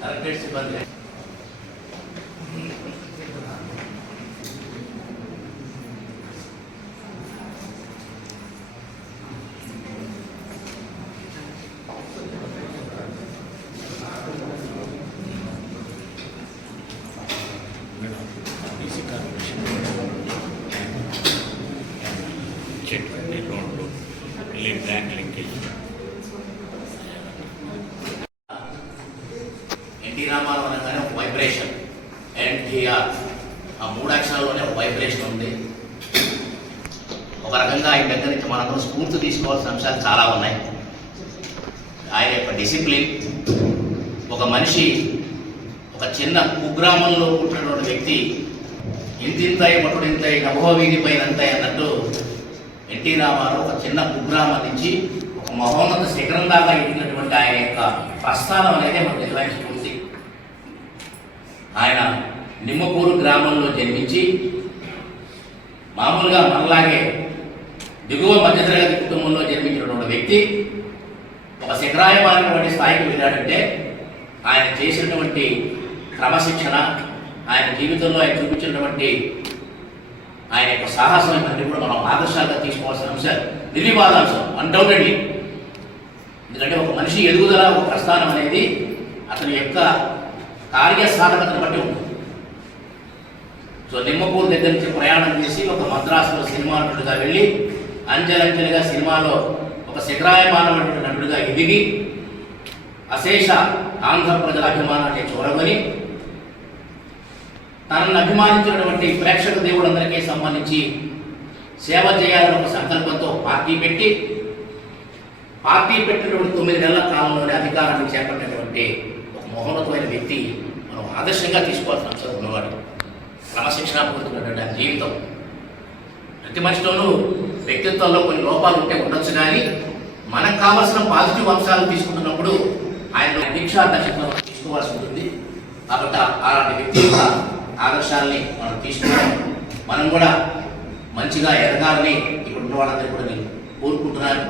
Collectorate సిబ్బంది bank linkage NT Ramarao అనగానే ఒక వైబ్రేషన్ ఎన్టీఆర్ ఆ 3 అక్షరాల్లోనే ఒక వైబ్రేషన్ ఉంది. ఒక రకంగా ఆయన దగ్గర నుంచి మనందరం స్ఫూర్తి తీసుకోవాల్సిన అంశాలు చాలా ఉన్నాయి. ఆయన యొక్క డిసిప్లిన్, ఒక మనిషి ఒక చిన్న కుగ్రామంలో పుట్టినటువంటి వ్యక్తి ఇంతింతాయి మటుడింతాయి నభో వీధి పైన అంతాయి అన్నట్టు ఎన్టీ రామారావు ఒక చిన్న కుగ్రామం నుంచి ఒక మహోన్నత శిఖరం దాకా ఎక్కినటువంటి ఆయన యొక్క ప్రస్థానం అనేది మనకు నిజమైన స్ఫూర్తి. ఆయన నిమ్మకూరు గ్రామంలో జన్మించి మామూలుగా మనలాగే దిగువ మధ్యతరగతి కుటుంబంలో జన్మించినటువంటి వ్యక్తి ఒక శిఖరాయమైనటువంటి స్థాయికి వెళ్ళాడంటే ఆయన చేసినటువంటి క్రమశిక్షణ, ఆయన జీవితంలో ఆయన చూపించినటువంటి ఆయన యొక్క సాహసం ఇవన్నీ కూడా మనం ఆదర్శాలుగా తీసుకోవాల్సిన అంశాలు, నిర్వివాదాంశం అన్డౌటెడ్లీ. ఎందుకంటే ఒక మనిషి ఎదుగుదల, ఒక ప్రస్థానం అనేది అతని యొక్క కార్యసాధకతను బట్టి ఉంటుంది. సో నిమ్మకూరు దగ్గర నుంచి ప్రయాణం చేసి ఒక మద్రాసులో సినిమా నటుడిగా వెళ్ళి అంచెలంచెలుగా సినిమాలో ఒక శిఖరాయమానమైనటువంటి నటుడిగా ఎదిగి అశేష ఆంధ్ర ప్రజల అభిమానాన్ని చూరగొని తనను అభిమానించినటువంటి ప్రేక్షక దేవుడందరికీ సంబంధించి సేవ చేయాలని ఒక సంకల్పంతో పార్టీ పెట్టినటువంటి 9 నెలల కాలంలోనే అధికారాన్ని చేపట్టినటువంటి ఒక మహోన్నతమైన వ్యక్తి మనం ఆదర్శంగా తీసుకోవాల్సిన అవసరం ఉన్నవాడు. క్రమశిక్షణ పూర్తినటువంటి జీవితం. ప్రతి మనిషిలోనూ వ్యక్తిత్వంలో కొన్ని లోపాలు ఉంటే ఉండొచ్చు, కానీ మనకు కావాల్సిన పాజిటివ్ అంశాలు తీసుకుంటున్నప్పుడు ఆయన దీక్షా దర్శకత్వం తీసుకోవాల్సి ఉంటుంది. కాబట్టి అలాంటి వ్యక్తి యొక్క ఆదర్శాలని మనం తీసుకున్నాం. మనం కూడా మంచిగా ఎదగాలని ఇక్కడ ఉన్న వాళ్ళందరూ కూడా నేను కోరుకుంటున్నాను.